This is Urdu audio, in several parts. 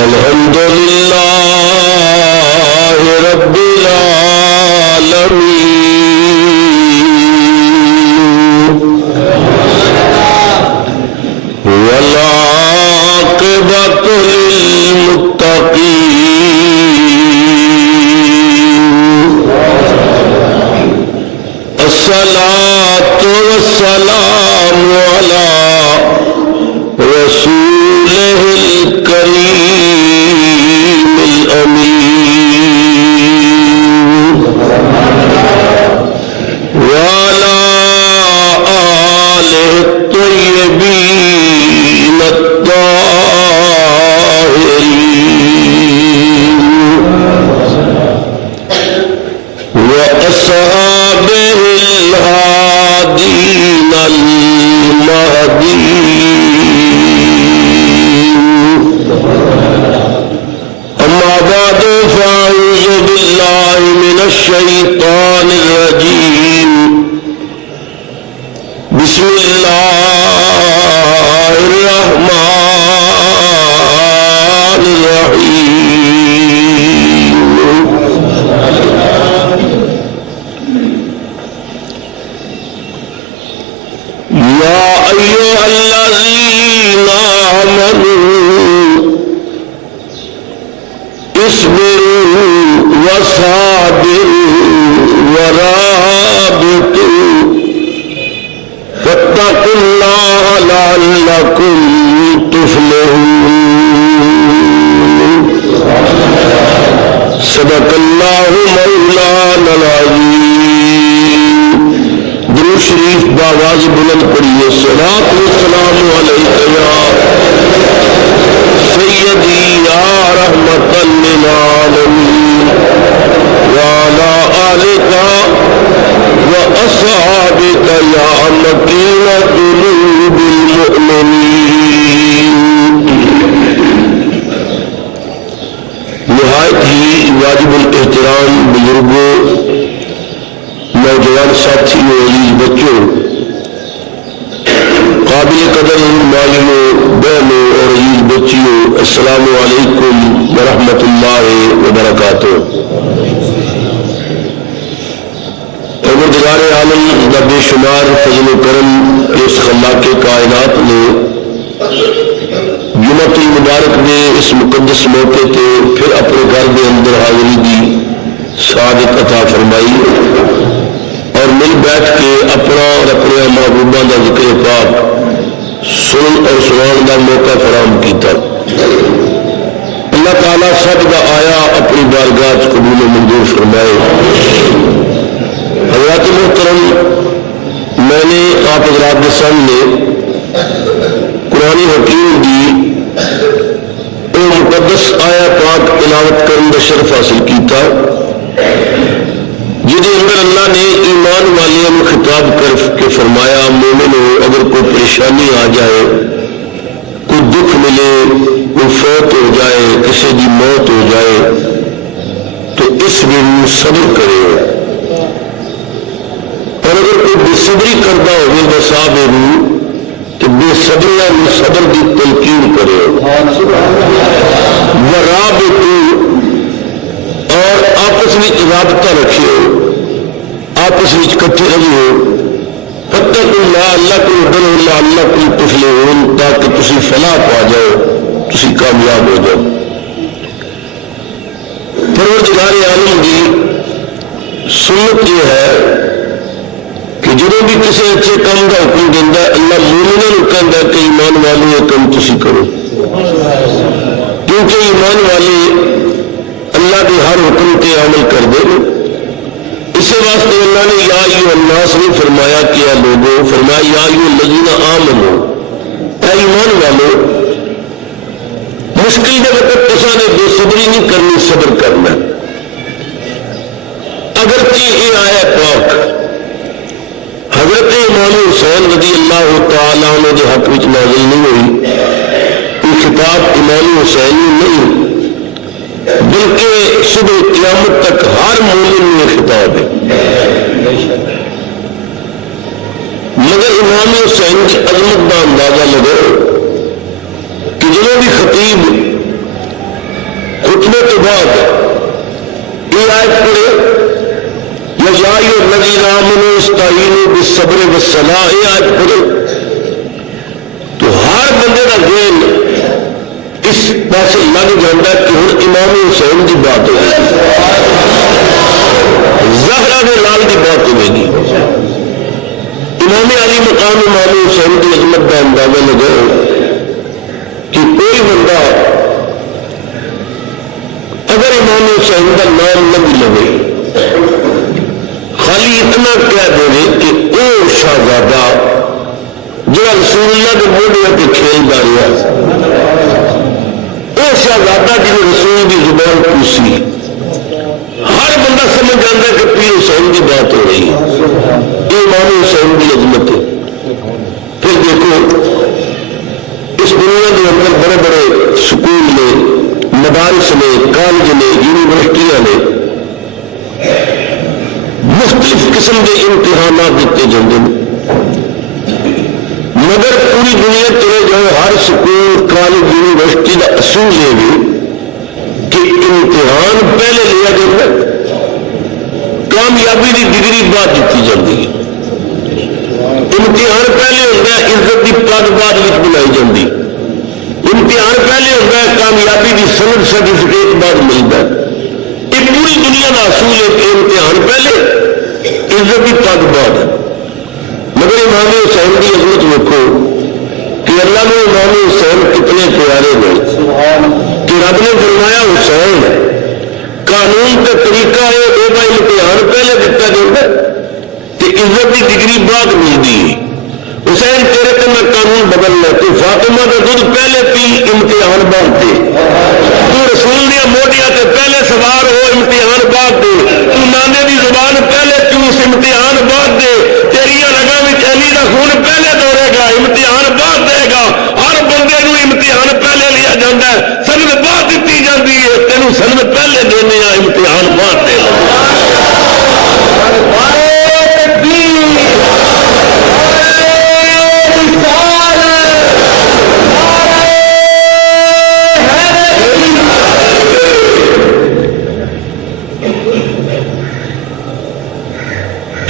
الحمد لله رب العالمين والعاقبة للمتقين الصلاة والسلام على رسوله الكريم الأمين وعلى آله الطيبين الطاهرين وأصحابه الهادين المهديين. أما بعد فأعوذ بالله من الشيطان الرجيم. بسم الله الرحمن الرحيم. يا أيها الذين آمنوا اصبروا وصابروا ورابطوا واتقوا الله لعلكم تفلحون. صدق الله مولانا العظيم. درود شریف باواز بلند پڑھیے. صلاۃ والسلام علیک یا سیدی یا رحمت للعالمین وعلی آلک واصحابک یا مکین قلوب المؤمنین. نہایت ہی واجب الاحترام بزرگوں، نوجوان ساتھیوں، عزیز بچوں، قابل قدر مائیوں، بہنوں اور عزیز بچیوں، السلام علیکم ورحمۃ اللہ وبرکاتہ. پروردگار عالم کا بے شمار فضل و کرم اس خلاق کائنات نے جمعۃ المبارک دے اس مقدس موقع تے پھر اپنے گھر دے اندر حاضری دی سعادت عطا فرمائی اور مل بیٹھ کے اپنا اور اپنے محبوبہ کا ذکر پاک سن اور سنان کا موقع فراہم کیتا. اللہ تعالیٰ سب کا آیا اپنی بارگاہ قبول و منظور فرمائے. حضرات محترم، میں نے آپ حضرات کے سامنے قرآن حکیم کی وہ مقدس آیا پاک تلاوت کرنے کا شرف حاصل کیتا جہد اندر اللہ نے ایمان والوں کو خطاب کر کے فرمایا، مومنو اگر کوئی پریشانی آ جائے، کوئی دکھ ملے، کوئی فوت ہو جائے، کسی کی موت ہو جائے تو اس میں صبر کرے، اور اگر کوئی بے صبری کرتا ہوگی بصابر تو بے صبریاں صبر کی تلقین کرے. ورابطو اور آپس میں رابطہ رکھیے، آپس میں کٹھے رہیے. فاتقوا اللہ، اللہ کو ڈرو، لعلکم تفلحون، تاکہ تسی فلاح پا جاؤ، تسی کامیاب ہو جاؤ. پروردگار عالم کی سنت یہ ہے کہ جب بھی کسی اچھے کام کا حکم دینا اللہ مومنوں کو کہتا ہے کہ ایمان والے یہ کام تسی کرو، کیونکہ ایمان والے اللہ کے ہر حکم کے عمل کر دے. اسی واسطے اللہ نے یا ایھا الناس نے فرمایا کیا لوگوں، فرمایا یا ایھا الذین آمنوا، اے ایمان والو، مشکل کے وقت تساں نے بے صبری نہیں کرنی، صبر کرنا. اگرچہ یہ آیا پاک حضرت امام حسین رضی اللہ تعالیٰ عنہ کے حق میں نازل نہیں ہوئی، یہ خطاب امام حسین نہیں بلکہ صبح قیامت تک ہر مومن میں خطاب ہے. مگر امام حسین کی عظمت کا اندازہ لگو کہ جنہوں بھی خطیب خطبے کے بعد یہ آیت پڑھے یا الذین آمنوا استعینوا بالصبر والصلاۃ، یہ آیت پڑھے تو ہر بندے کا ذہن اس پاس لگ جاتا ہے کہ ہوں امام حسین کی بات ہوگی، زہرا کے لال کی بات ہوئے گی۔ امام علی مقام امام حسین کی عظمت کا اندازہ لگاؤ کہ کوئی بندہ اگر امام حسین کا نام نہ بھی لگے، خالی اتنا کہہ دے کہ وہ شہزادہ جو رسول اللہ کے موڈے پہ کھیلتا رہا، وہ شہزادہ جن رسول کی زبان پوسی، ہر بندہ سمجھ جاتا ہے کہ پیر حسین کی بات ہو رہی ہے، یہ امام حسین کی عظمت ہے۔ پھر دیکھو اس دنیا کے اندر بڑے بڑے سکول نے، مدارس نے، کالج نے، یونیورسٹیاں نے مختلف قسم کے امتحانات دیتے جاتے ہیں، مگر پوری دنیا چلے جاؤ ہر سکول کالج یونیورسٹی کا اصول یہ بھی کہ امتحان پہلے لیا جاتا ہے، کامیابی کی ڈگری بعد دیتی جاتی ہے۔ امتحان پہلے ہوتا ہے، عزت کی پگ بعد بنائی جاتی، امتحان پہلے ہوتا ہے، کامیابی کی سند سرٹیفکیٹ بعد ملتا ہے۔ یہ پوری دنیا کا اصول ہے کہ امتحان پہلے، عزت کی پگ بعد۔ مگر امام حسین کی عظمت دیکھو کہ اللہ نے امام حسین کتنے پیارے ہیں کہ رب نے فرمایا حسین قانون کا طریقہ ہے یہ امتحان پہلے دیتا جاتا کہ عزت کی ڈگری بعد ملتی ہے۔ حسین تیرے کو میں قانون بدلنا، تو فاطمہ کا دودھ پہلے پی امتحان بعد دے، تو رسول دیا موڈیا سے پہلے سوار ہو امتحان بعد دے، تو نانے کی زبان پہلے چوس امتحان بعد دے، تیریا رگا میں علی کا خون پہلے دوڑے گا امتحان بعد دے گا۔ ہر بندے نو امتحان پہلے لیا جاتا ہے، سند بعد دیتی جاتی ہے، تینوں سند پہلے دینے امتحان بعد دے گا۔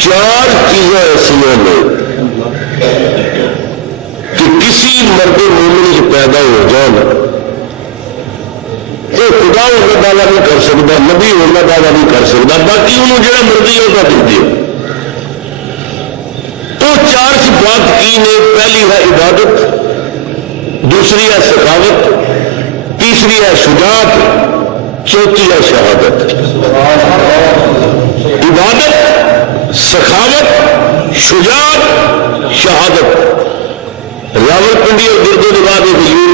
چار چیزیں ایسی ہیں کہ کسی مرد مومن سے پیدا ہو جانا یہ خدا ہونا دعویٰ نہیں کر سکتا، نبی ہونا دعویٰ نہیں کر سکتا، باقی انہوں جڑا مرضی ہوگا دے دے۔ تو چار صفات کی نے، پہلی ہے عبادت، دوسری ہے سخاوت، تیسری ہے شجاعت، چوتھی ہے شہادت۔ عبادت، سخاوت، شجاعت، شہادت۔ راول پنڈی اور گرد و نواز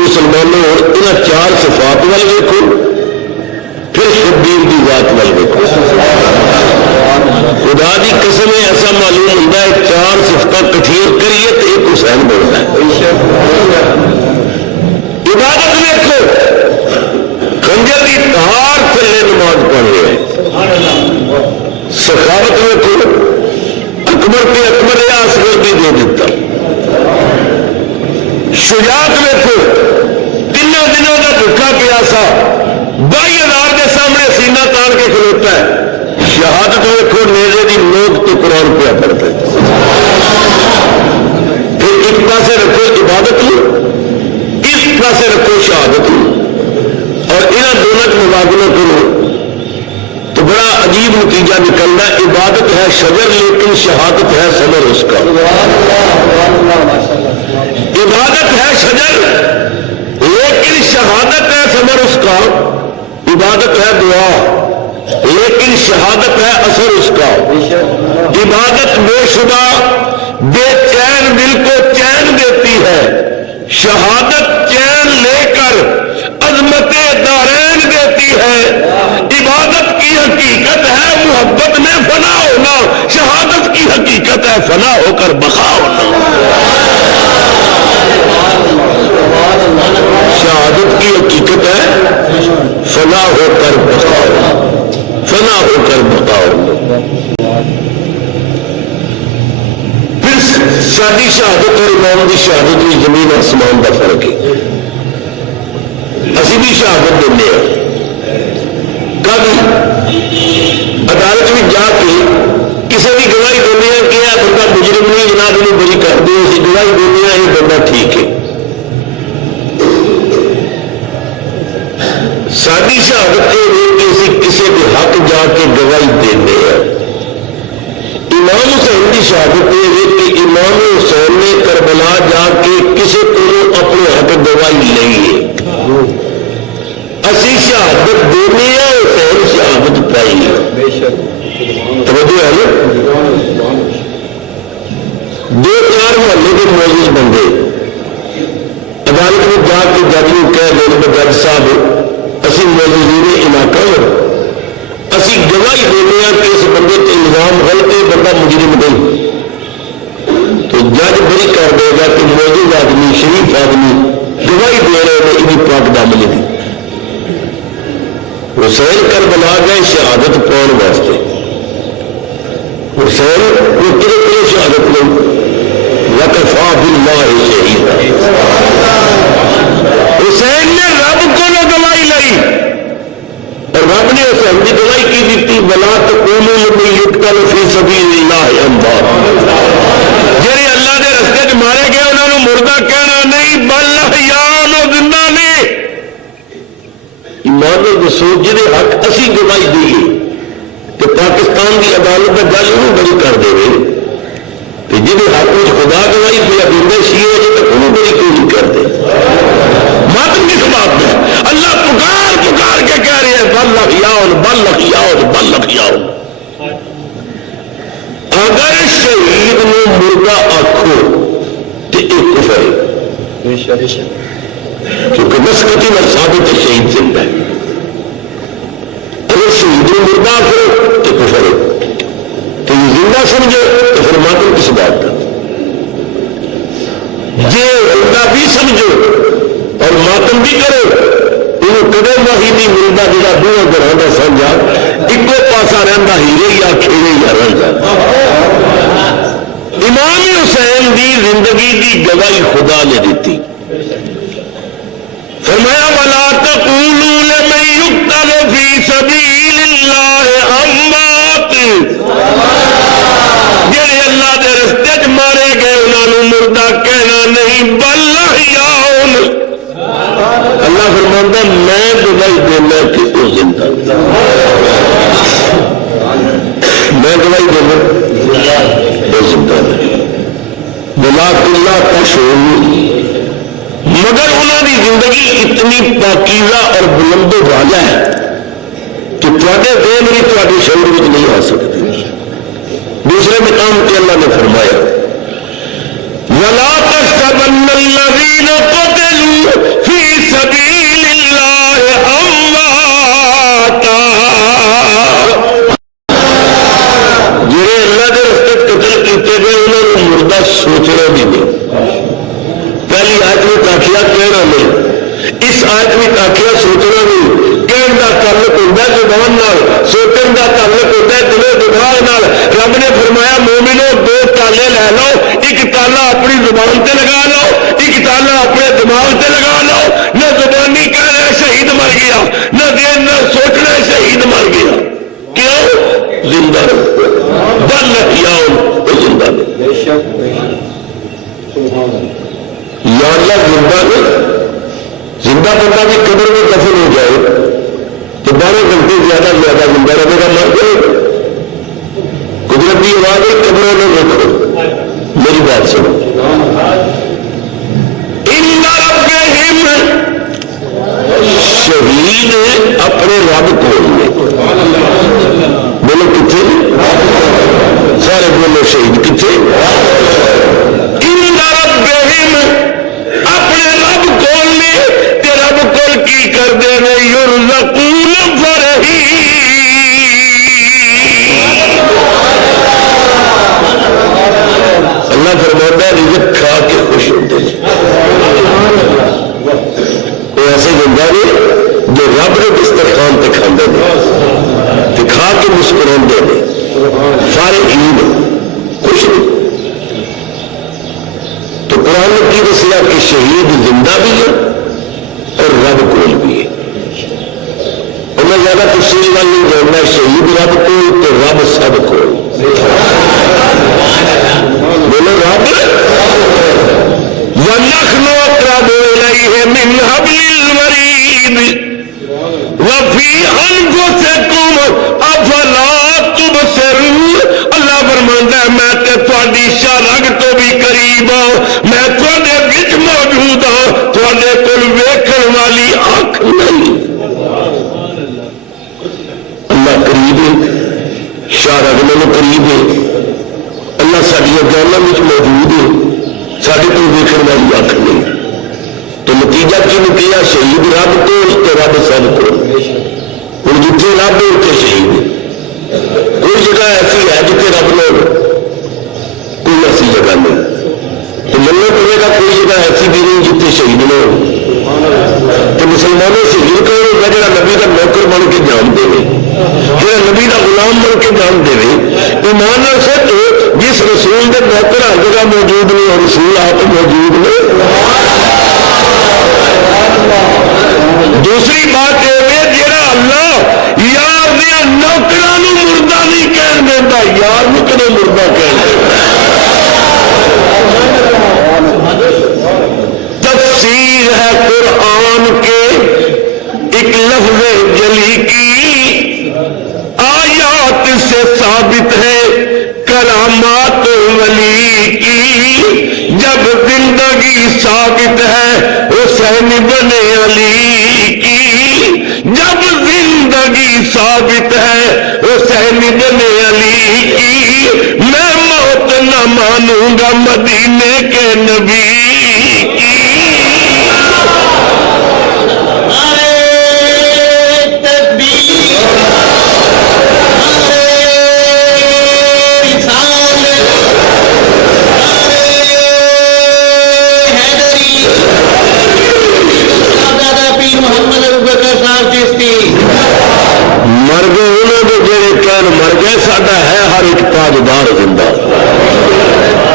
مسلمانوں اور ان چار صفات وال دیکھو، پھر شبیر کی ذات وال دیکھو۔ خدا کی قسم ایسا معلوم ہوتا ہے چار صفتیں کٹھیر کریے تو ایک حسین بنتا ہے۔ عبادت دیکھو، خنجر کی تہار تھلے نماز پڑھ رہے ہیں۔ سخاوت دیکھو، اکبر پہ اکبر یا اصغر بھی دے دیتا۔ شجاعت دیکھو، تینوں دنوں کا بھوکا پیاسا 22,000 کے سامنے سینہ تان کے کھلوتا ہے۔ شہادت دیکھو، نیزے کی نوک تو قرآن پہ پڑتا ہے۔ پھر ایک پاسے رکھو عبادت، اس پاسے رکھو شہادت، اور انہاں دونوں کا موازنہ کرو تو بڑا عجیب نتیجہ نکلتا ہے۔ عبادت ہے شجر لیکن شہادت ہے ثمر اس کا۔ عبادت ہے شجر لیکن شہادت ہے ثمر اس کا۔ عبادت ہے دعا لیکن شہادت ہے اثر اس کا۔ عبادت بے شدہ بے چین دل کو چین دیتی ہے، شہادت چین لے کر عظمت دارین دیتی ہے۔ عبادت کی حقیقت ہے محبت میں فنا ہونا، شہادت کی حقیقت ہے فنا ہو کر بقا ہونا۔ شہادت کی حقیقت ہے فنا ہو کر بقا ہونا، فنا ہو کر بقا ہونا۔ پھر ساری دینے کبھی عدالت میں جا کے کسی بھی گواہی دینے کہ یہ بندہ مجرم نہیں جناب انہوں بری کر دے اسی گواہی دینے یہ بندہ ٹھیک ہے ساری شہادت کے کسی بھی حق جا کے گواہی دینے ہیں امام حسین کی شہادت یہ ہے کہ امام حسین نے کربلا جا کے کسی کو اپنے حق گواہی لئیے اسی شہادت دینے ہیں حسین شہادت پائیے توجہ ہے نا دو چار محلے کے موجود بندے عدالت میں جا کے جج کو کہہ دیں کہ جج صاحب اسی موجودین علاقہ اسی گواہی دینے ہیں کہ اس بندے کے الزام غلط ہے بندہ مجرم نہیں تو جج بری کر دے گا کہ موجود آدمی شریف آدمی گواہی دے رہے ہیں انہیں پاک دامنی دی حسین کربلا گئے شہادت پاؤن واسطے حسین وہ کتنے شہادت لیں وکفا باللہ شہیدا حسین نے رب کو گواہی لائی اور رب نے حسین کی گواہی کی دیتی ولا تقولوا لمن یقتل فی سبیل اللہ اموات جڑے اللہ کے رستے چ مارے گئے انہوں نے مردہ کہنا نہیں بل احیاء زندہ نے ایمان دسو جہے حق اسی گواہی دیے تو پاکستان کی عدالت کا گل انہوں بڑی کر دے تو جہے حق میں خدا گواہی دیا دیندے شیعہ جی تک انہوں بڑی کیوں نہیں کرتے ماتم کس بات میں اللہ پکار پکار کے کہہ رہے ہیں بل احیاء بل احیاء بل احیاء اگر شہید نے مردہ آکھو تو ایک کفر ہے کیونکہ مسکتی میں ثابت شہید زندہ ہے اگر شہید نے مردہ آکھو تو کفر ہے تو یہ زندہ سمجھو تو پھر ماتم کس بات کا یہ زندہ بھی سمجھو اور ماتم بھی کرو انہوں کدے وہی نہیں ملتا جا دو گھروں کا سمجھا ایک پاسا رہتا ہیرے یا کھیلے یا رہتا امام حسین دی زندگی دی گواہی خدا نے دیتی فرمایا ولا تقولوا لمن يقتل في سبيل الله اموات جڑے اللہ دے رستے چ مارے گئے انہاں نوں مردہ کہنا نہیں بل احیاء اللہ فرماندا میں گواہی دینا کہ وہ زندہ میں گواہی دینا وہ زندہ بلا اللہ تشعرون مگر انہوں کی زندگی اتنی پاکیزہ اور بلند و بالا ہے کہ تھوڑے دین بھی تھوڑے شعور میں نہیں آ سکتے دوسرے مقام پہ اللہ نے فرمایا وَلَا تَحْسَبَنَّ الَّذِينَ قَتَلُوا فِي سَبِيلِ اللَّهِ أَمْوَاتًا جنہیں اللہ کے راستے قتل کیتے گئے انہوں نے مردہ سوچنا بھی نہیں پہلی آیت میں تاکیہ کہنا نہیں اس آیت میں تاکیہ سوچنا نہیں کہن کا تعلق ہوتا ہے زبان نال سوچن کا تعلق ہوتا ہے دل و دماغ نال رب نے فرمایا مومنو دو تالے لے لو ایک تالا اپنی زبان تے لگا لو ایک تالا اپنے دماغ تے لگا لو نہ زبانی کہہ رہے شہید مر گیا نہ دین نہ سوچنا شہید مر گیا کیوں زندہ بل احیاء وہ زندہ یا اللہ زندہ نے زندہ بندہ بھی قبر میں دفن ہو جائے تو 12 گھنٹے زیادہ زندہ رہے گا مر جائے قدرتی آواز ہے قبروں میں رکھو میری بات سنو ان ربہم شہید اپنے رب کو بولو کتنے سارے بولو شہید کتنے ان ربہم اپنے رب کول نے تے رب کول کی کر دے رہے یرزقون فرحی اللہ فرماتا ہے رزق کھا کے خوش ہوتے ہیں کوئی ایسے زندہ نہیں جو رب نے دسترخوان تے کھاندے ہیں تے کھا کے مسکراندے ہیں سارے عید خوش نہیں تو قرآن نے کی دسیا کہ شہید زندہ بھی ہے اور رب کول بھی ہے بولنا شہید رب کو تو رب سب کو بولو رب وَنَحْنُ أَقْرَبُ إِلَيْهِ مِنْ حَبْلِ الْوَرِيدِ وَفِي أَنفُسِكُمْ أَفَلَا تُبْصِرُونَ اللہ فرماندا ہے میں تے تہاڈی شرگ تو بھی قریب ہوں میں تہاڈے وچ موجود ہوں تہاڈے کول ویکھن والی آنکھ نہیں اللہ قریب ہے شرگ نوں قریب ہے اللہ ساڈی جاناں وچ موجود ہے ساڈے کول ویکھن والی آنکھ نہیں تو نتیجہ کیوں کیا شہید رب کو تو رب سب کو ہوں جتنے رب ہے اتنے شہید کوئی جگہ ایسی ہے جتنے رب لوگ کوئی ایسی جگہ نہیں تو مننا پڑے گا کوئی جگہ ایسی بھی نہیں جتنے شہید لوگ تو مسلمانوں شہید کون ہوگا جہاں نبی کا نوکر بن کے جان دے جہاں نبی کا غلام بن کے جان دے ایمان سے تو جس رسول کے نوکر ہر جگہ موجود نہیں اور رسول آپ موجود نہیں دوسری بات یہ جڑا اللہ یار دیا نوکروں مردہ نہیں کہن دیتا یار کدے مردہ کہن دیتا تفسیر ہے قرآن کے ایک لفظ جلی کی آیات سے ثابت ہے کرامات ولی کی جب زندگی ثابت ہے حسین بن علی کی جب زندگی ثابت ہے حسین بن علی کی میں موت نہ مانوں گا مدینے کے نبی کی مر گئے انہوں نے جڑے کہن مر گئے ساڈا ہے ہر ایک تاجدار زندہ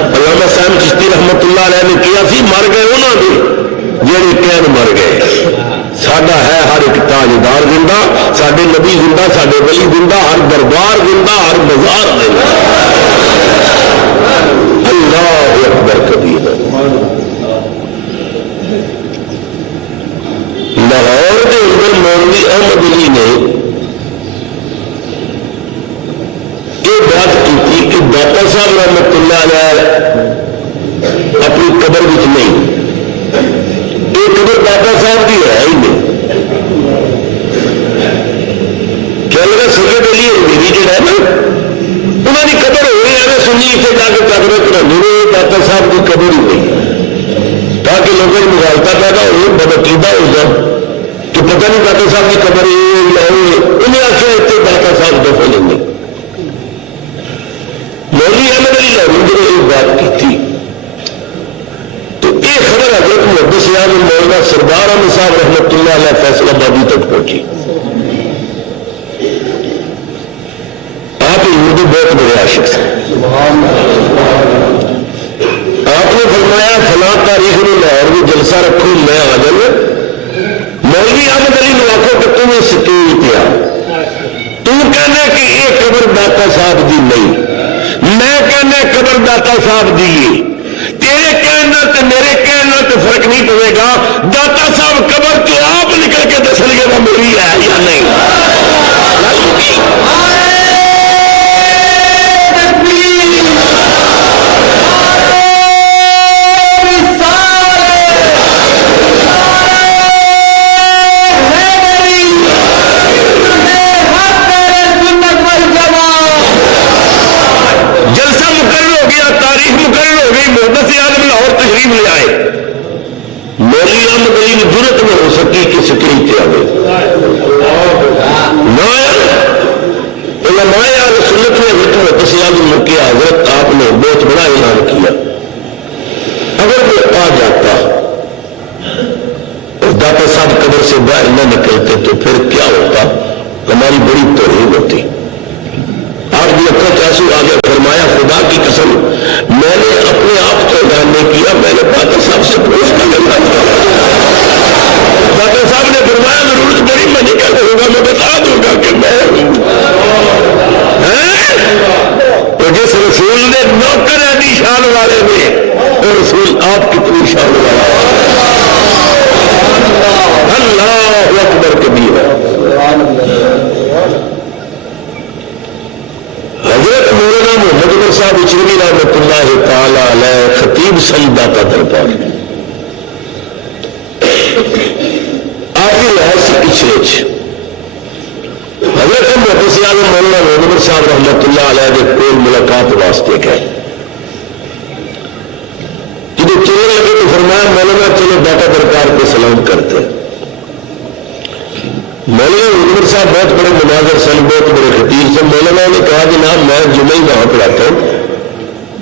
علامہ صاحب چشتی رحمت اللہ علیہ نے کیا سی مر گئے انہوں نے جڑے کہن مر گئے ساڈا ہے ہر ایک تاجدار زندہ ساڈے نبی زندہ ساڈے ولی زندہ ہر دربار زندہ ہر بازار زندہ اللہ اکبر کبیر لاہور کے اندر مولوی احمد علی نے یہ بات کی کہ داتا صاحب رحمت اللہ علیہ اپنی قبر وچ نہیں یہ قبر داتا صاحب کی ہے ہی نہیں کیا لگا سید علی میری جڑا ہے نا انہوں کی قبر ہو رہی ہے سنی اتنے جا کے قبر کرا داتا صاحب کی قبر ہی نہیں تاکہ لوگوں کی مغالطہ پیدا ہو بدعقیدہ ہو جائے تو پتہ نہیں داتا صاحب کی قبر انہیں آخر اتنے داتا صاحب دفن لیں گے مولوی احمد علی لاہوری نے ایک بات کی تھی تو یہ خبر حضرت محدث یاد مولانا سردار احمد صاحب رحمۃ اللہ علیہ فیصلہ بادی تک پہنچی آپ اردو بہت بڑے عاشق سے آپ نے فرمایا فلاں تاریخ میں لاہور میں جلسہ رکھو میں آ جاؤں مولوی احمد علی نے آخو کہ تم اس سٹیج پہ آ تم کہنا کہ یہ قبر داتا صاحب دی نہیں میں کہنا قبر داتا صاحب دی تیرے کہنا تے میرے کہنا تے فرق نہیں پڑے گا داتا صاحب قبر تو آپ نکل کے دس لگے گا میری ہے یا نہیں لے آئے مولوی احمد علی کی ضرورت میں ہو سکی کہ سٹیج پہ آئے علماء سنت نے حضرت کے حضرت آپ نے بہت بڑا اعلان کیا اگر وہ آ جاتا اور داتا صاحب قبر سے باہر نہ نکلتے تو پھر کیا ہوتا ہماری بڑی توہین ہوتی آپ کی اکا کیسو آگے فرمایا خدا کی قسم میں نے اپنے آپ کو اعلان نہیں کیا میں نے داتا صاحب سے پوچھ کر لگا داتا صاحب نے فرمایا ضرورت بڑی میں نہیں کر دوں گا میں بتا دوں گا کہ میں بچری رحمۃ اللہ تعالی علیہ خطیب سن داتا دربار آپ کی رہائش پچھلے حضرت محدث اعظم مولانا منور صاحب رحمۃ اللہ علیہ کے کول ملاقات واسطے گئے. جب چلنے لگے تو فرمایا مولانا چلو داتا دربار کو سلام کرتے. مولانا منور صاحب بہت بڑے مناظر سن, بہت بڑے خطیب سن. مولانا نے کہا جناب میں جمعہ ہی وہاں پڑھاتا ہوں,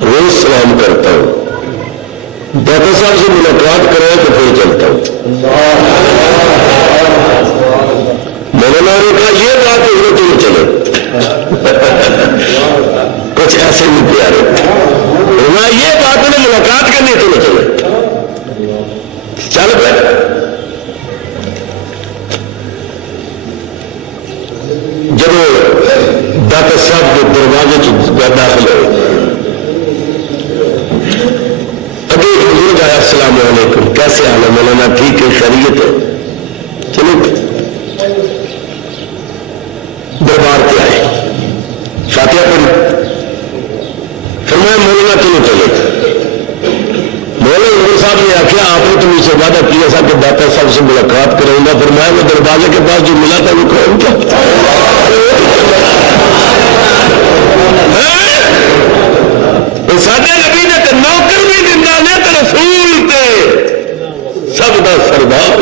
روز سلام کرتا ہوں, داتا صاحب سے ملاقات کرائے تو پھر چلتا ہوں. مولانا نے کہا یہ بات ہے تو چلو کچھ ایسے بھی پیارے یہ بات انہیں ملاقات کرنی تو چلے چل پہ. جب داتا صاحب کے دروازے داخل ہوئے ابھی ایک بزرگ آیا السلام علیکم کیسے حال ہے مولانا ٹھیک ہے خیریت ہے. چلو دربار پہ آئے فاتحہ پڑھی فرمایا مولانا چلو چلے. مولانا عمر صاحب نے آخیا آپ نے تو مجھ سے وعدہ کیا تھا کہ داتا صاحب سے ملاقات کروں گا. فرمایا میں دروازے کے پاس جو ملا تھا وہ کون تھا؟ ساڈے نبی نے تو نوکر بھی دینا نے تو رسول تے سب کا سردار.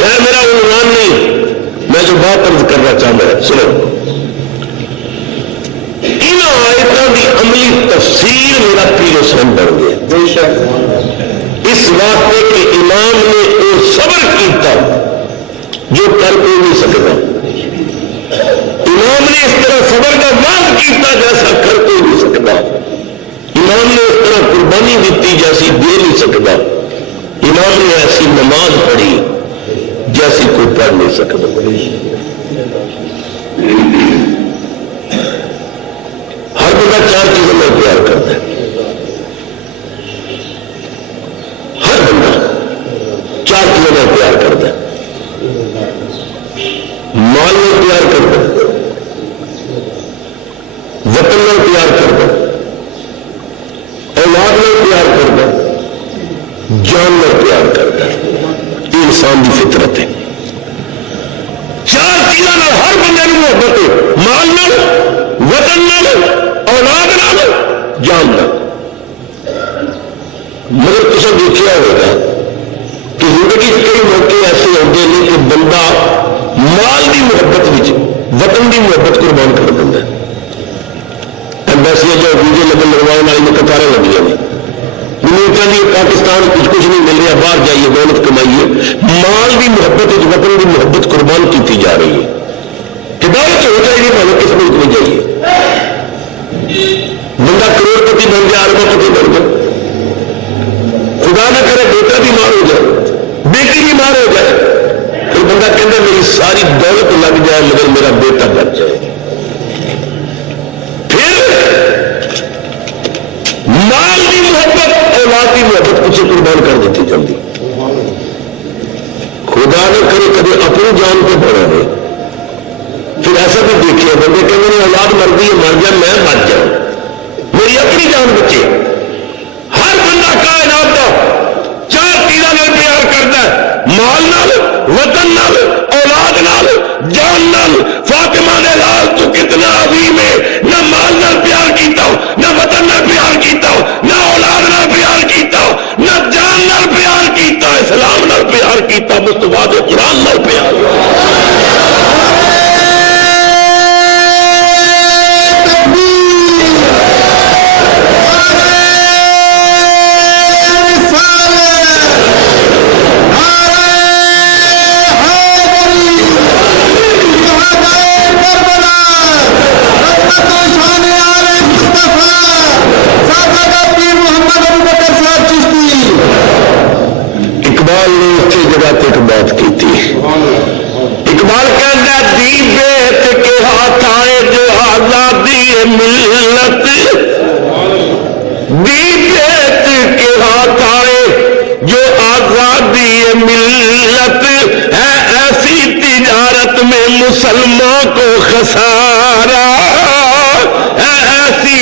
خیر میرا عنوان نہیں, میں جو بات عرض کرنا چاہتا ہوں سنو. ان آیتوں کی عملی تفسیر میرا پیر حسین بن گیا اس واسطے کہ امام نے وہ صبر کیتا جو کر کوئی نہیں سکتا. امام نے اس طرح صبر کا وعد کیتا جیسا کر کوئی نہیں سکتا. امام نے اس طرح قربانی دیتی جیسی دے نہیں سکتا. امام نے ایسی نماز پڑھی جیسی کوئی پڑھ نہیں سکتا. ہر بندہ چار چیزوں میں پیار کرتا ہے. ہر بندہ چار چیزوں میں پیار کرتا ہے. مال میں پیار کرتا ہے, وطن میں پیار کرتا ہے, اولاد میں پیار کرتا ہے, جان میں پیار کرتا ہے. یہ انسان کی فطرت ہے. چار چیزوں ہر بندے کی محبت ہے, مال نال, وطن نال, اولاد نال, جان نال. مگر تصا دیکھا ہوگا کہ زندگی کئی موقع ایسے ہوتے ہیں کہ بندہ مال کی محبت وطن کی محبت قربان کر دینا. ایمبیسیاں جو ویزے لگن لگوانے والی قطاریں لگ جائیں ملکوں کی پاکستان کچھ نہیں مل رہا, باہر جائیے دولت کمائیے. مال کی محبت وطن کی محبت قربان کی جا رہی ہے. کہ دولت ہو جائے گی بھلے کس ملک میں جائیے, بندہ کروڑ پتی بن جائے, اربوں پتی بن جائے, خدا نہ کرے بیٹا بیمار ہو جائے, بیٹی بیمار ہو جائے, پھر بندہ کہتا میری ساری دولت لگ جائے مگر میرا بیٹا بچ جائے. مال کی محبت اولاد کی محبت کچھ قربان کر دیتی جلدی. خدا نہ کرے کبھی اپنی جان پہ بڑا ہے. پھر ایسا بھی دیکھیے بندے کہ میری اولاد مر گئی مر جائے میں بچ جاؤں, میری اپنی جان بچے. ہر بندہ کائنات کا چار چیزوں میں پیار کرتا ہے, مال نال, وطن نال, اولاد نال, جان نال. فاطمہ نے لال تو کتنا عظیم ہے, نہ مال نال پیار کیتا ہو, نہ وطن نال پیار کیتا ہو, نہ اولاد نال پیار کیتا ہو, نہ جان نال پیار کیتا, اسلام نال پیار کیتا, مصطفیٰ دے قرآن نال پیار. اقبال نے اسی جگہ تک بات کی تھی. اقبال کہتا دی بیت کے ہاتھ آئے جو آزادی ملت, دی بیت کے ہاتھ آئے جو آزادی ملت ہے, ایسی تجارت میں مسلمان کو خسارہ, ہے ایسی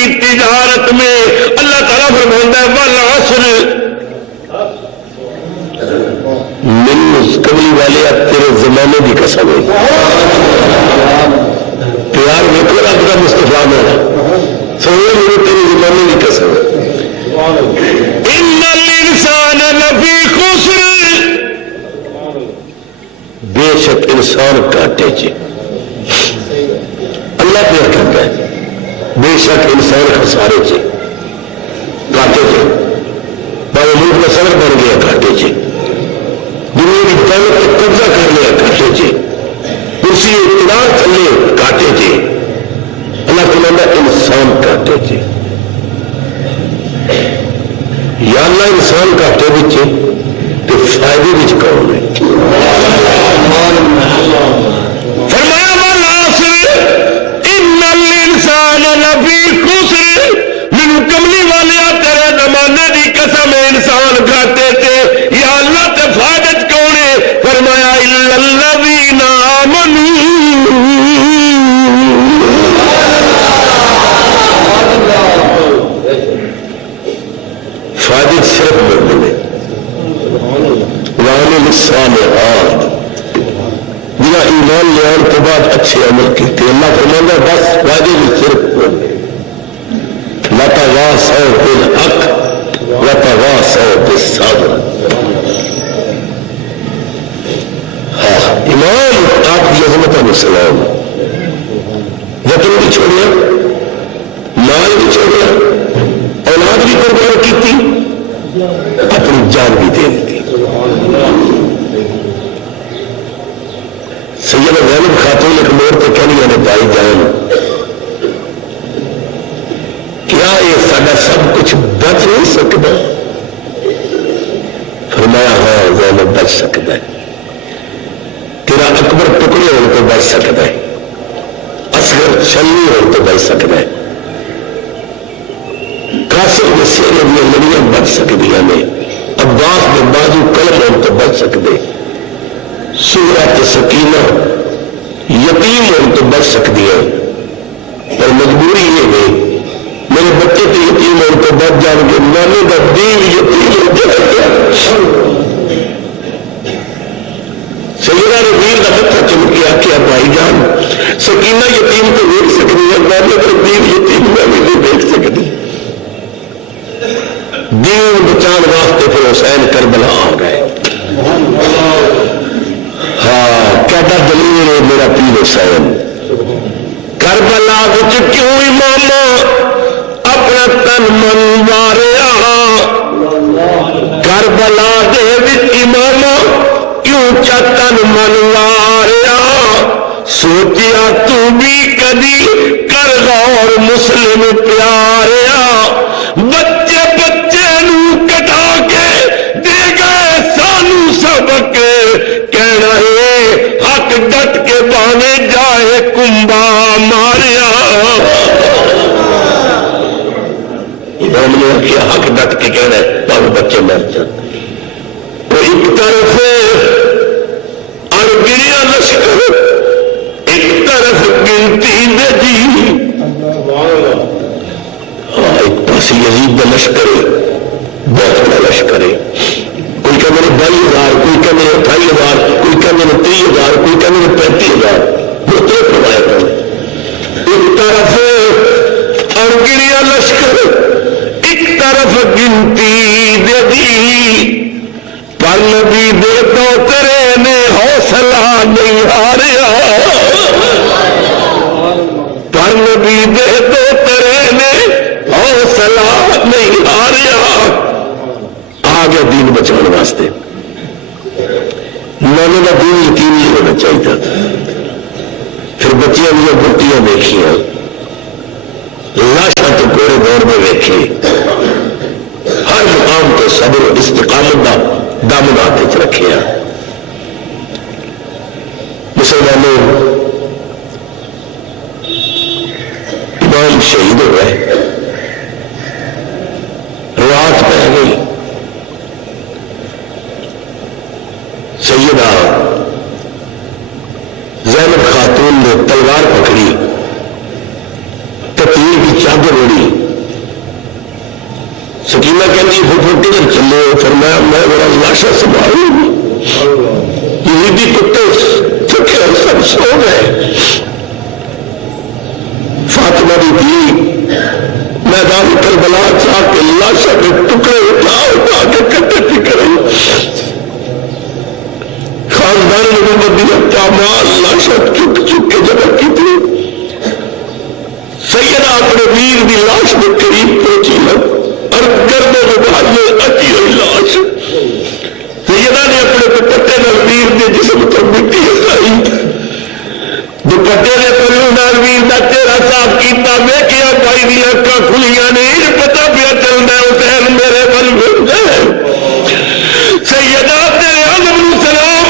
کملی والے تیرے زمانے کی قسم ہے پیار ویکو رب کا مستفا میرا سونے میرے تیرے زمانے کی قسم ہے ان الانسان لفی خسر بے شک انسان کاٹے چ اللہ پیار کرتا ہے بے شک انسان خسارے چ کاٹے چ بھائی ملک کا صدر بن گیا کاٹے چ دنیا کی دولت پر قبضہ کر لیا کاٹے چ کرسی اقتدار چلے کاٹے چ اللہ تعالیٰ انسان کاٹے چ یا اللہ انسان کاٹے بچے تو فائدے بچ کون ہے فرمایا والعصر ان الانسان لفی خسر من کملی والے تیرے زمانے دی قسم انسان کھاتے تھے یا اللہ تے فائدہ کون ہے فرمایا الا الذین آمنوا فائدہ صرف مومن ہے وعمل الصالحات جنہاں ایمان لے آنے کے بعد اچھے عمل کیتے اللہ فرماتا بس فائدے بھی صرف مومن وتواصوا بالحق وتواصوا بالصبر امام آپ کی عظمت علیہ السلام وطن بھی چھوڑیا مال بھی چھوڑیا اولاد بھی قربان کی تھی اپنی جان بھی دے دی سیدہ زینب خاتون ایک موڑ پہ کہنی ہے بھائی جان کیا یہ سارا سب کچھ بچ نہیں سکتا فرمایا ہاں زینب بچ سکتا ہے تیرا اکبر ٹکڑے ہونے تو بچ سکتا ہے اصغر چھلنی ہونے تو بچ سکتا ہے قاسم کے سیرے میں لڑیاں بچ سکتی ہیں عباس میں بازو قلم ہونے تو بچ سکتے سورہ سکینہ یتیم ہونے تو بچ سکتی ہیں پر مجبوری یہ ہے میرے بچے تو یتیم ہونے تو بچ جان گے نانے کا دین یتیم ہو جائے گا سیدہ رضیر کا متھا چمکیا کیا بھائی جان سکینہ یتیم تو دیکھ سکتی ہے نانے کا دین یتیم میں بھی نہیں دیکھ سکتی دین بچان واسطے پھر حسین کربلا آ گئے ہاں کہتا دلیل ہے میرا پیر حسین کربلا بچ کیوں امام اپنا تن من ماریا کربلا دے وچ امام کیوں چتن من ماریا سوچیا تو بھی کدی کر غور مسلم پیاریا بچے بچے نو کٹا کے دے گئے سانو سبق کہنا ہے حق ڈٹ کے بانے جائے کمبا ماریا امام نے کیا حق ڈٹ کے کہنا ہے بانے بچے مر جائے تو ایک طرف اڑگڑیا لشکر ایک طرف گنتی نجی ایک پاس یزید کا لشکر ہے بہت بڑا لشکر ہے کوئی کہ میرے 22,000 کوئی کہ میرے 28,000 کوئی کہ میرے 30,000 کوئی کہ میرے 35,000 مختلف روایت ہے ایک طرف اڑگڑیا لشکر ایک طرف گنتی دے دی پر نبی دے تو کرے نے حوصلہ نہیں ہاریا پر نبی دے تو کرے نے حوصلہ نہیں ہاریا آگے دین بچانے واسطے نانے کا دین یقین نہیں ہونا چاہیے پھر بچیاں دیا گھٹیاں دیکھیاں لاشاں تو گھوڑے دور میں دیکھے ہر مقام تو صبر و استقامت کا دامن ہاتھ رکھے مسلمانوں امام شہید ہو گئے رات پہ گئی سیدہ زینب خاتون نے تلوار پکڑی تیر کی چادر اڑی سکینہ کہتی پھوپھو کدھر چلے فرمایا میں میرا لاشا سنبھالوں سو گئے. فاطمہ دی تھی میدان کربلا جا کے لاشوں کے ٹکڑے اٹھا کے کٹے ٹکڑے خاندان نبوت دی احکامات لاشوں چک چک کے جمع کی تھی. سیدہ اپنے ویر دی لاش کے قریب پہنچی ہے اور گردے کو بھائی اچھی ہوئی لاش. سیدہ نے اپنے دوپٹے نال ویر دے جسم تو مٹی ہٹائی. دوپٹے نے پلو نال ویر دا چہرہ صاف کیتا. ویکھیا بھائی دی اکھاں کھلیاں نے پتہ پیا چلدا حسین میرے ول ویندا ہے. سیدہ تیرے عالم نو سلام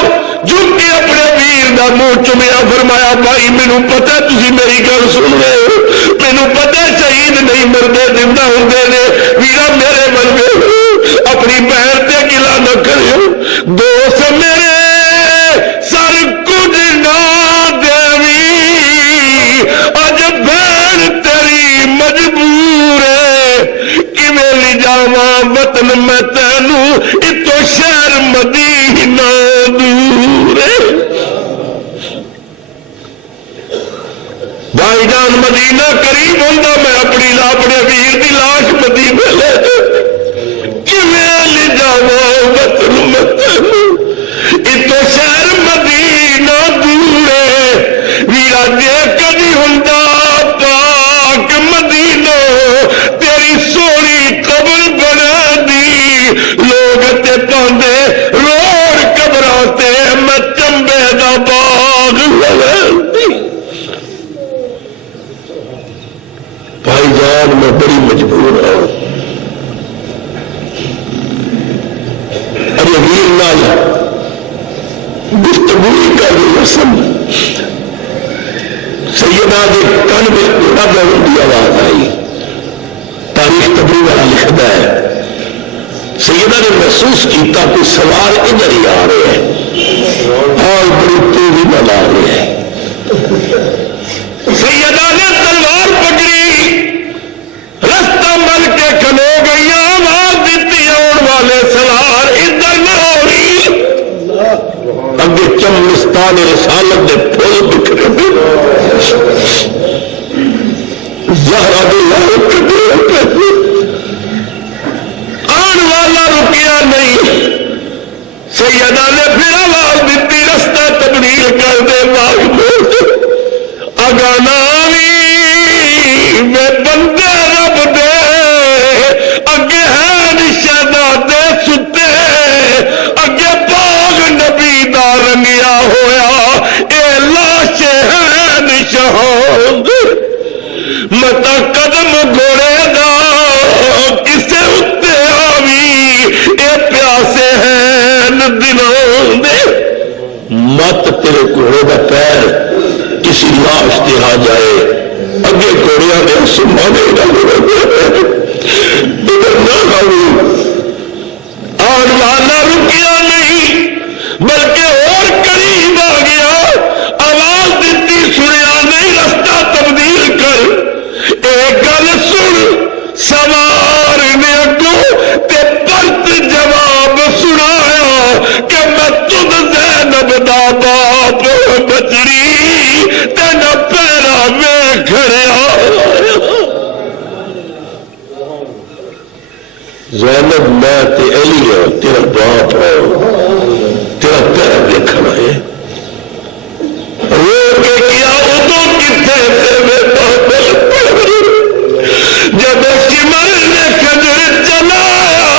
جھک کے اپنے ویر دا منہ چومیا. فرمایا بھائی مینوں پتہ تسی میری گل سن رہے ہو. مینوں پتہ شہید نہیں مردے زندہ ہوندے نے. ویرا میرے ول ویکھ اپنی بہن تے گلا نہ کریو. دوست میرے سر کچھ نہ دیوی اج بہن تیری مجبور ہے. کیویں لے جاواں وطن میں تینوں اتو شہر مدینہ دور ہے. بھائی جان مدینہ قریب ہوندا میں اپنی اپنے ویر دی لاش مدینے لے کیویں لے جاواں وطن میں تینوں اتو شہر مدینہ دور ہے. ویرا جے کدی ہوندا پاک مدینہ تیری سونی قبر بنا دی. لوگ تے پاندے روڑ قبراں تے میں چمبے دا باغ لگاندی. بھائی جان میں بڑی مجبور ہوں. ارے ویر نال گفتگو کر رسم سیدہ دے کان میں رب کی آواز آئی. تاریخ تبری والا لکھتا ہے سیدہ نے محسوس کیتا کوئی سوار ادھر ہی آ رہے ہیں اور بڑی تیزی میں آ رہے ہیں. سیدہ نے تلوار پکڑی رستہ مل کے کھلو گئی. آواز دیتی آن والے سوار ادھر نہ ہو رہی. اگے چمستان رسالت دے پھول بکھرے زہرا دے لال کدے آن والا رکیا نہیں. سیدہ نے پھر آواز دیتی رستہ تبدیل کر دے. باغ میں اگانا میں بندے رب دے اگے ہے شہزادے ستے. اگے باغ نبی دا رنگیا ہویا اے لاش ہے نشان. متا قدم گھوڑے دا کسے اتے آوی اے پیاسے ہیں دنوں دے. مت تیرے گھوڑے دا پیر کسی لاش تے آ جائے. اگے گھوڑیاں نے سمانے نہ آن والا رکیا نہیں بلکہ اور قریب آ گیا. آواز دیتی سنیا نہیں رستہ تبدیل کر. ایک گل سن سوار نے اگوں تے پرت جواب سنایا کہ میں تجھ زینب دا باپ بچڑی تینا پیرا میں گھریا. زینب میں تے علی ہے تیرا باپ ہے تیرا پیرا دیکھنا ہے. رو کے کیا ادو کتنے سے میں جب سمر نے خضر چلایا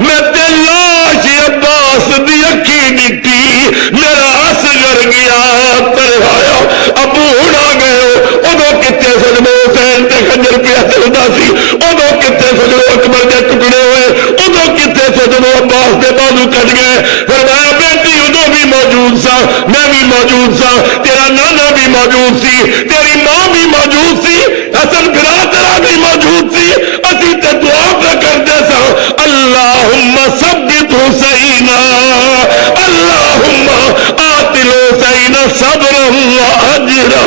میں تے لاش عباس دی اکھی ڈٹی. میرا اصغر گیا ترہایا ابو اڑا گئے. ادو کتنے سجدو حسین تے خنجر پیا چلتا سی. ادو کتنے سجدو اکبر دے ٹکڑے ہوئے. ادو کتنے سجدو عباس دے بازو کٹ گئے. فرمایا بیٹی ادو بھی موجود سا میں بھی موجود سا تیرا نانا بھی موجود سی تیری ماں بھی موجود سی حسن بھرا تیرا بھی موجود سی. اسی تے دعا پہ کرتے سا اللہم ثبت حسینا اللہم آتل حسین صبرا و اجرا.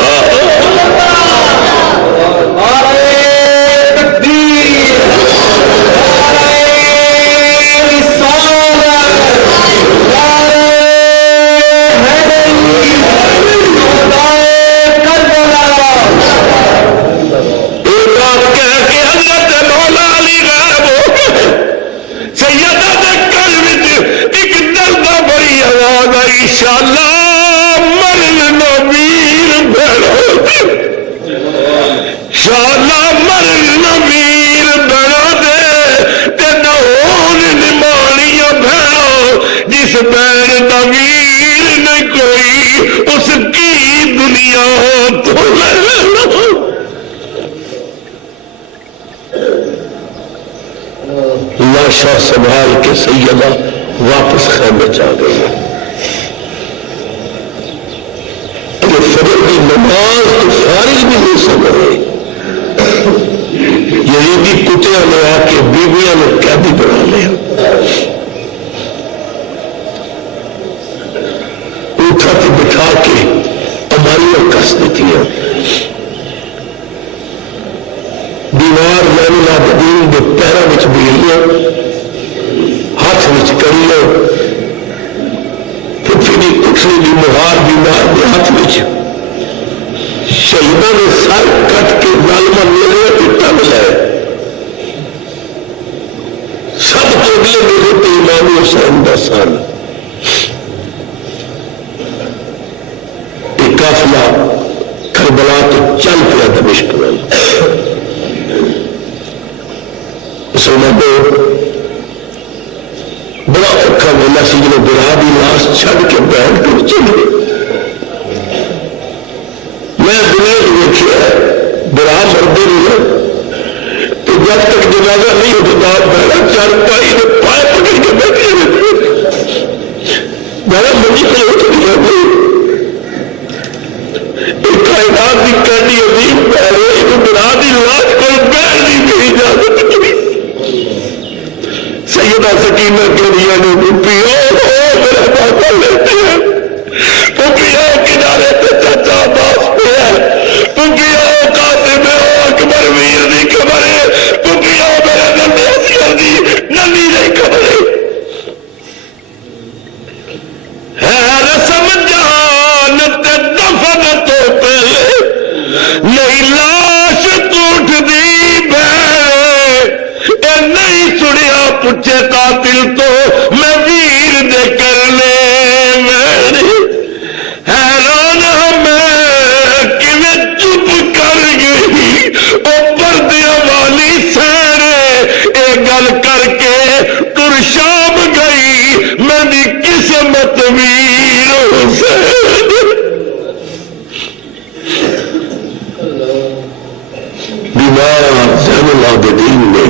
تماشا سنبھال کے سیدہ واپس خیمے چ آ گئی. فجر کی نماز تو فارغ بھی نہیں سمجھ رہے. یزیدی کتیا میں آ کے بیویاں نے قیدی بنا لیا. اٹھا کے بٹھا کے امالیاں کس دیتی ہیں. دیوار زین العابدین کے پیروں میں بیلیاں, ہاتھ میں کڑیاں, پھپھی کی کٹھڑی کی مہار بیمار کے ہاتھ میں. شہیدوں نے سر کٹ کے ظالمہ میرے پٹا ملایا. سب تو اگلے میرے پہ امام حسین کا سن. ایک قافلہ کربلا تو چل پیا دمشق میں. بڑا اوکھا بولا سی جب برا کی لاش چھڈ کے بیٹھ کے چلے. میں دنیا دیکھا برا مردے نہیں تو جب تک جنازہ نہیں ہوتا بیٹھا چار پائی نے پائے پکڑ کے بیٹھے میرا منی کو اٹھ گیا. ایک کائنات کی کہنی عظیم پہلے برا کی لاش کو بیٹھ نہیں گئی اجازت نہیں. سیدہ سکینہ کہنیاں نے میرا پاپا لیتے ہیں کنارے پہ چچا باس پہ ہے قاسم اکبر ویر دی خبر ہے میرے ننے اصغر دی ننی دی خبر ہے رسم جان تے دفن تو پہلے نہیں لاش ٹوٹ دی نہیں سنیا پوچھے قاتل تو میں ویر دے کرنے حیران میں کیویں چپ کر گئی او پردیاں والی سہرے اے گل کر کے تر شام گئی میری قسمت ویر حسین. بیمار زین العابدین نے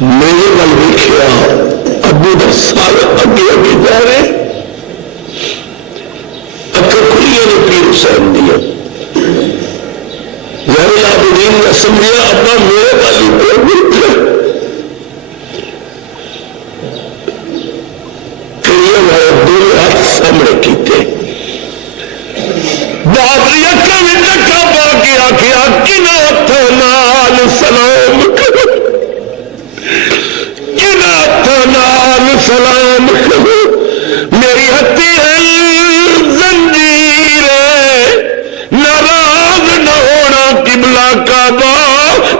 میرے نال ویکھیا ابو دا سارا اگے اگے جا رہے. اکھر کھلیاں نے پیر حسین دیا. زین العابدین نے سمجھا ابا میرے والی پہ کڑیاں والے دونوں ہاتھ سامنے کیتے. بابری اکھاں وچ اکھاں پا کے آکھیا کنا ہتھ نال سلام کرو, کنا ہتھ نال سلام کرو. میری ہتھی زنجیر ناراض نہ ہونا قبلہ کعبہ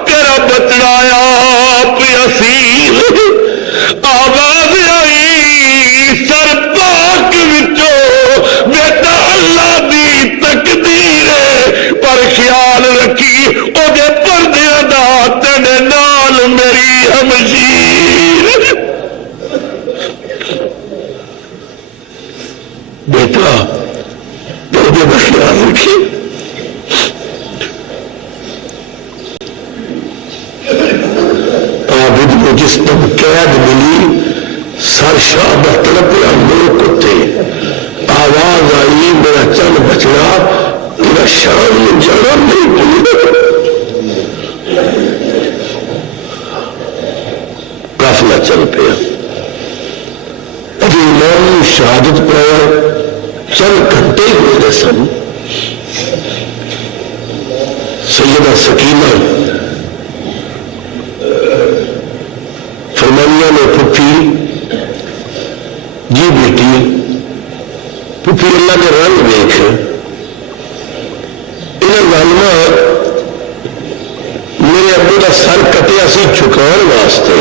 تیرا بچڑایا پیاسیر. آواز آئی سر پاک وچوں بیٹا اللہ دی تقدیر پر خیال رکھی او دے پردیاں دا تیرے نال میری ہمشیر. بیٹا پردے کا خیال رکھی. عابد کو جس دن قید ملی سر شاہ تڑپیا میرے کتے. آواز آئی میرا چل بچڑا تیرا شام میں جانا نہیں بھولنا. قافلہ چل پیا. ابھی امام شہادت پایا چند گھنٹے ہوئے سن. سیدہ سکینہ فرمانیاں نے پھپھی جی بیٹی پھپھی اللہ کے رنگ دیکھ انہیں ظالمہ میرے ابو کا سر کٹیا سی چکان واسطے.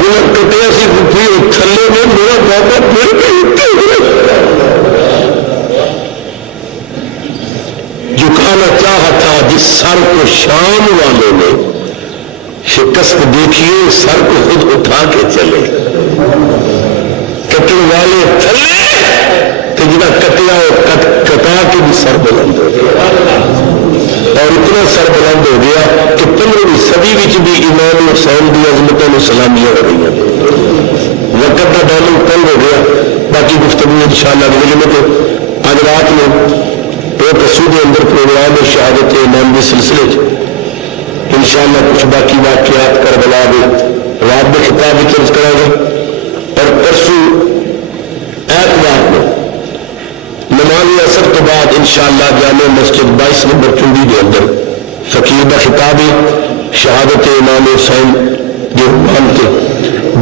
جنہیں کٹیا سی پھپھی وہ تھلے میں میرا بابا پھر جھکانا چاہا تھا جس سر کو شام والوں نے شکست دیکھیے سر کو خود اٹھا کے چلے. کٹن والے تھلے تو جنہیں کٹیا وہ کٹا کے بھی سر بلند ہو گیا. اور اتنا سر بلند ہو گیا کہ 15ویں صدی بھی امام حسین کی عظمتوں میں سلامیاں ہو رہی ہیں. وقت کا ڈائمنڈ تنگ ہو گیا. باقی گفتگو انشاءاللہ اگلے میں تو آج رات میں ایک رسو کے اندر پروگرام ہے شہادت امام کے سلسلے انشاءاللہ کچھ باقی واقعات کربلا دے رات میں خطاب بھی چرچ کرا گا. اور پرسوں ایتوار کو نماز اثر تو بعد انشاءاللہ جامع مسجد 22 نمبر چنڈی کے اندر فقیر کا خطاب ہے شہادت امام حسین جو مانتے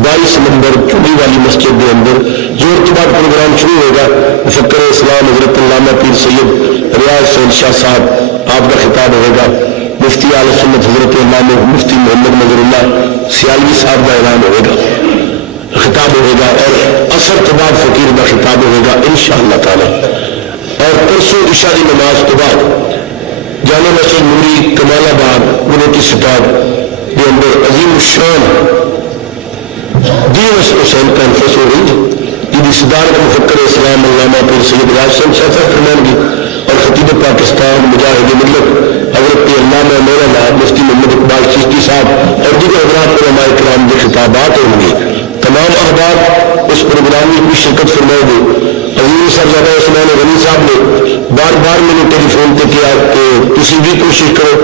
22 نمبر چنڈی والی مسجد کے اندر زور کے بعد پروگرام شروع ہوگا. مفکر اسلام حضرت علامہ پیر سید ریاض حسین شاہ صاحب آپ کا خطاب ہوگا. مفتی اعلی سنت حضرت علامہ مفتی محمد نظر اللہ سیالوی صاحب کا اعلان ہوگا خطاب ہوگا. اور اثر کے بعد فقیر کا خطاب ہوگا انشاءاللہ تعالی. اور پرسوں عشاء کی نماز کے بعد جامع مسجد نوری کمال آباد گلوٹی سٹاپ کے اندر عظیم الشان دین حسین کانفرنس ہو رہی ہے. صدار کا مفکر اسلام علامہ پیر سید ریاض حسین شاہ صاحب فرمان کی اور خطیب پاکستان مجاہد ملت حضرت علامہ مولانا مفتی محمد اقبال چشتی صاحب اور دیگر حضرات علماء کرام کے خطابات ہوں گے. تمام احباب اس پروگرام میں بھی شرکت فرمائے گے. عظیم صاحبزادہ عثمان غنی صاحب نے بار بار میں نے ٹیلی فون پہ کیا کہ تسی بھی کوشش کرو.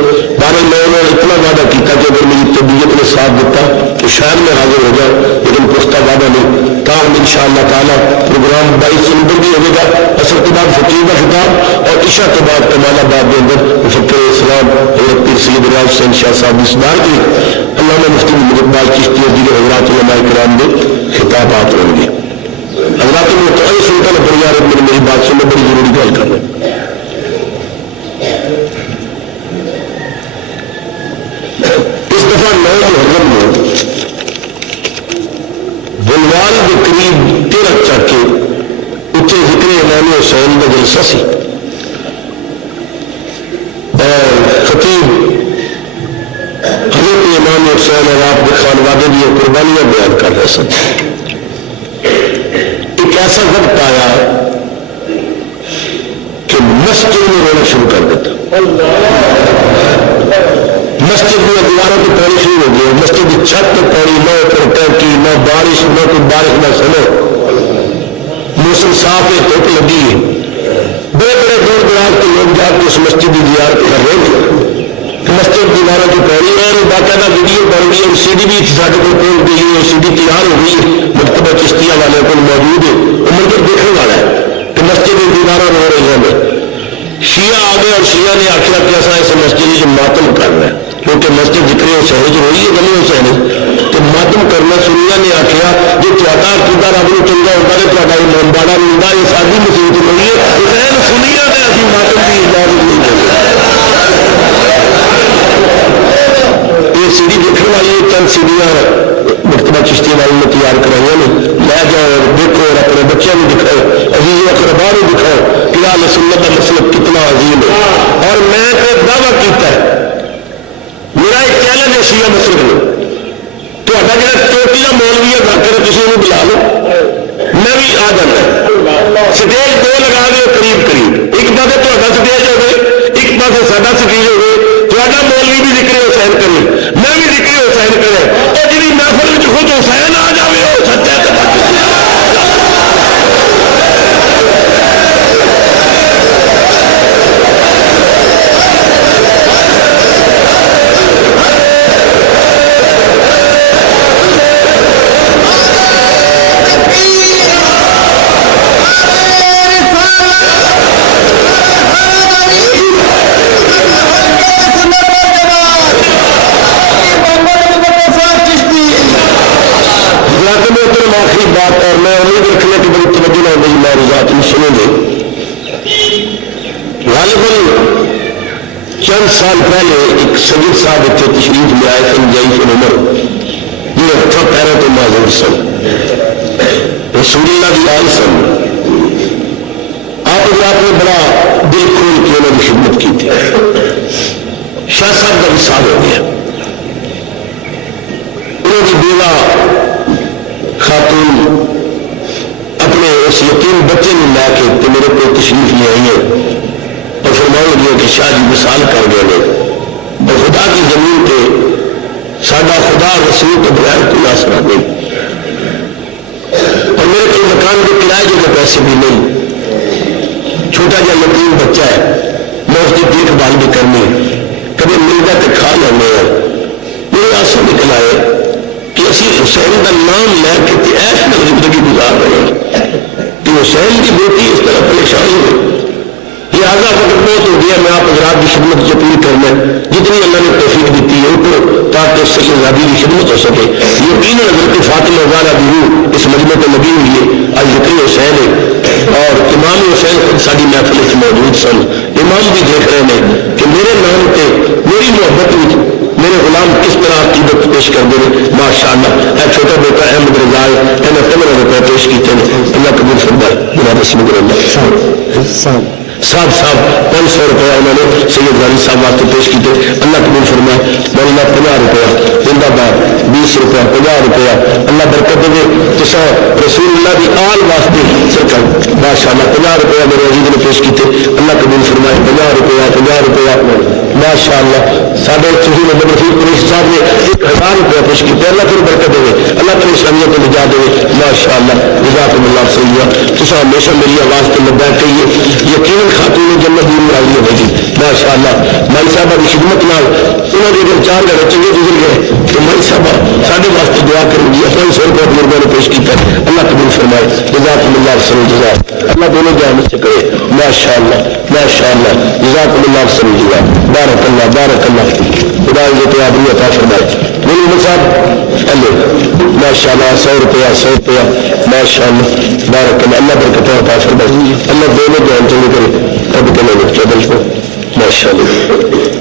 بارہ میں نے اتنا وعدہ کیا کہ اگر میری طبیعت نے ساتھ دیتا تو شاید میں حاضر ہو جاؤں, لیکن پختہ وعدہ نہیں. تاہم ان شاء اللہ تعالیٰ پروگرام 22 نومبر بھی ہوگا. اثر کے بعد فقیر کا خطاب اور عشاء کے بعد کمال آباد کے اندر مفکر اسلام حضرت پیر سید ریاض حسین شاہ صاحب صدار کی علامہ مفتی محمد اقبال چشتی اور دیگر حضرات علماء کرام کے خطابات ہوں گے. حضرات میں سنتا نہ پڑ یار میری بات سے میں بڑی ضروری گل کر رہا ہوں. اس دفعہ 9 محرم میں بلوال کے قریب 13 چاکے اتنے ذکر امام حسین کا جلسہ سی اور خطیب حضرت امام حسین اور آپ کے خانوادے کی قربانیاں بیان کر رہے سن. ایک ایسا وقت آیا کہ مسجد میں رونا شروع کر دیتا. مسجد میں دیواروں پہ پانی شروع ہو گیا. مسجد کی چھت پہ پانی نہ اوپر ٹینکی نہ بارش نہ کوئی بارش نہ سنو. موسم صاف ہے دھوپ لگی ہے. بڑے بڑے دور دراز کے لوگ جا کے اس مسجد کی زیارت کر رہے ہیں. مسجد دیواروں کی پانی اور باقاعدہ ویڈیو بن گئی اور سی ڈی بھی سارے کو پہنچ گئی ہے. سی ڈی تیار ہو گئی ہے. مکتبہ چشتیہ والے کو موجود ہے. وہ منظر دیکھنے والا ہے کہ مسجد کی دیواروں رو رہی ہیں. شیعہ آ گئے اور شیعہ نے آخر کیسا ایسے مسجد سے ماتم کر رہا ہے کیونکہ مسجد ذکر حسین جو ہوئی ہے غنی حسین تو ماتم کرنا سنیا نے آخیا جی تا کتا رب کو چنگا ہوتا ہے تا امام باڑا ملتا یہ ساری مصیبت ہوئی ہے حسین سنیا نے ابھی ماتم کی اجازت نہیں دی. یہ سی ڈی دیکھنے والی چند سیڑیاں مکتبہ چشتی والے نے تیار کرائی نے لے جاؤ اور دیکھو اور اپنے بچوں کو دکھاؤ عزیز اقربا کو دکھاؤ کہ اہل سنت کا مسلک کتنا عظیم ہے. اور میں ایک دعویٰ کیتا ہے میرا ایک چیلنج ہے شیعہ مسلک میں تو جا چوٹی کا مولوی ہے گھر کر کسی کو بلا لو میں بھی آ جانا. سٹیج 2 لگا دو قریب قریب ایک پاس تا سٹیج ہو گئے ایک پاس ساڈا سٹیج ہو گئے. تا مولوی بھی ذکر حسین کرے میں بھی ذکر حسین کرے اور جی محفل میں خود حسین آ جائے وہ سچا بات. اور میں امید رکھنے کی بڑی توجہ نہ ہوئی معروضات میں سنیں گے. غالباً چند سال پہلے ایک سید صاحب اتنے تشریف لے آئے تھے ضعیف العمر یہ ہتھا پیروں تو معذور سن رسول اللہ کی آل سن. آپ نے بڑا دل کھول کے انہوں نے خدمت کی تھی. شاہ صاحب کا وصال ہو گیا. انہوں کی بیوہ خاتون اپنے اس یتیم بچے نے لا کے تو میرے کو تشریف لے آئی ہے اور فرمانے لگے کہ شاہ جی مثال کر گئے ہیں اور خدا کی زمین پہ ساڈا خدا رسول کے بغیر کوئی آسرا نہیں اور میرے کوئی مکان کے کرائے کے پیسے بھی نہیں چھوٹا جا یتیم بچہ ہے میں اس کی دیکھ بھال بھی کرنی کبھی ملتا تو کھا لینے ہیں میرے آنسو نکل آئے کہ اسی حسین کا نام لے کے ایس میں زندگی گزار رہے ہیں کہ حسین کی بیٹی اس طرح پریشانی ہوئی لہٰذا وقت بہت ہو گیا میں آپ حضرات کی خدمت سے اپیل کرنا جتنی اللہ نے توفیق دیتی ہے ان کو تاکہ اس سے آزادی کی خدمت ہو سکے یقیناً حضرت فاطمہ زہرا بھی ہوں اس مجمع کو نبی ہوئی ہے آج ذکر حسین ہے اور امام حسین خود ساری محفل سے موجود سن امام بھی دیکھ رہے ہیں کہ میرے نام پہ میری محبت میں میرے غلام کس طرح عقیدت پیش کر دے ماشاء اللہ اے چھوٹا بیٹا احمد رضا ہے میں 15 روپے پیش کیتے ہیں اللہ قبول فرمائے جناب اسم اللہ صاحب 500 روپیہ انہوں نے سید غازی صاحب واسطے پیش کیتے اللہ قبول فرمائے مولانا 50 روپیہ زندہ باد 20 روپیہ 50 روپیہ اللہ برکت دے تو رسول اللہ کی آل واسطے سرکار ماشاء اللہ 50 روپیہ میرے عزیز نے پیش کیتے اللہ قبول فرمائے 50 روپیہ ماشاء اللہ ساڈے سہیل محمد رفیق قریشی صاحب نے 1000 روپیہ پیش کیتے اللہ پھر برکت دے اللہ پھر اسلامیت کو نجات دے ماشاء اللہ جزاکم اللہ خیرا تو ہمیشہ میری آواز پہ لگ بیٹھ گئی ہے یقیناً خاتون جنت دین راضی ہوئے گی ماشاء اللہ مائی صاحبہ کی خدمت نال انہوں نے جب 4 گھر چنگے گزر گئے تو مائی صاحبہ سارے واسطے دعا کریں گی 500 روپئے بزرگوں نے پیش کیا اللہ قبول فرمائے جزاکم اللہ خیر جزا اللہ دونوں جہان سے کرے ماشاء اللہ جزاکم اللہ خیر جزا بارک اللہ خدا عزت آبرو عطا فرمائے میری صاحب اللہ ماشاء اللہ 100 روپیہ ماشاء اللہ بارک اللہ برکت عطا فرمائے اللہ دونوں جہان چنگے کرے اب کلے ماشاء اللہ